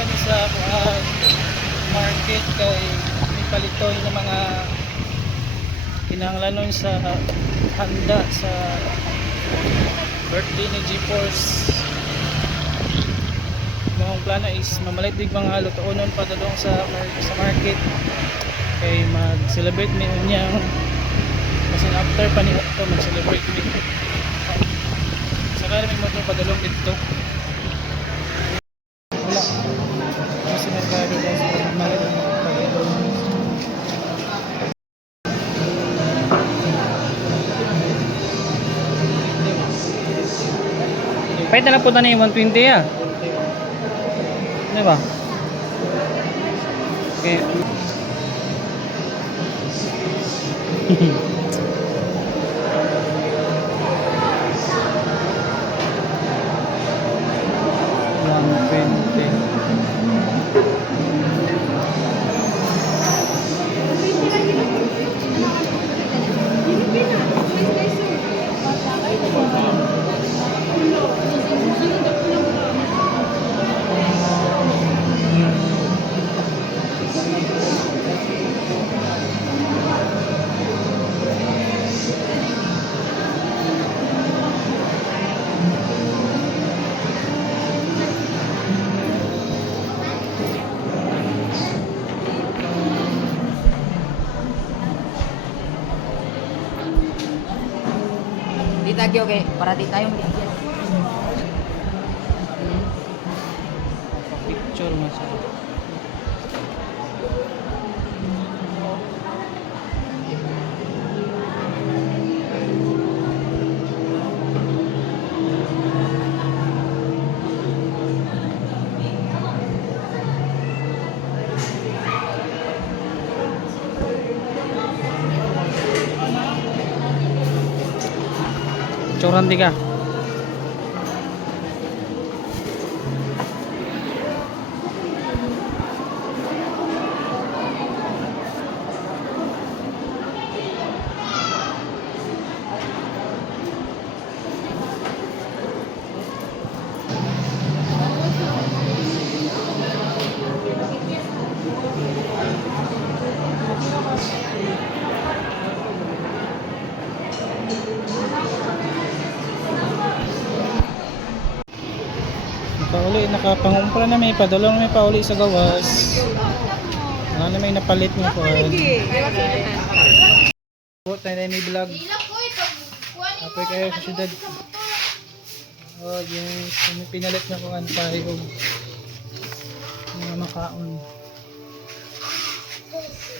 gani sa market kay may palitoy ng mga kinahanglanon sa handa sa birthday ni GeForce. Mga plano is mamalit dig mga lutoonon padulong sa market kay mag-celebrate mi unyang kasi after pa ni ito mag-celebrate mi saka may motor padulong dito wala kasi merkado daw sa malit ang padulong. Pwede na po na yung 120 ah. Diba? Okay. Di tagyo kay para di tayong bigyan. Picture mo siya. Picturean di ka. Pauli nakapangumpra na may padulong may pauli sa gawas. Ano na may napalit mo po. Bot na may vlog. Apoy kayo sa syudad. Oh, yung pinalit na ko ang payo. Mga makaon.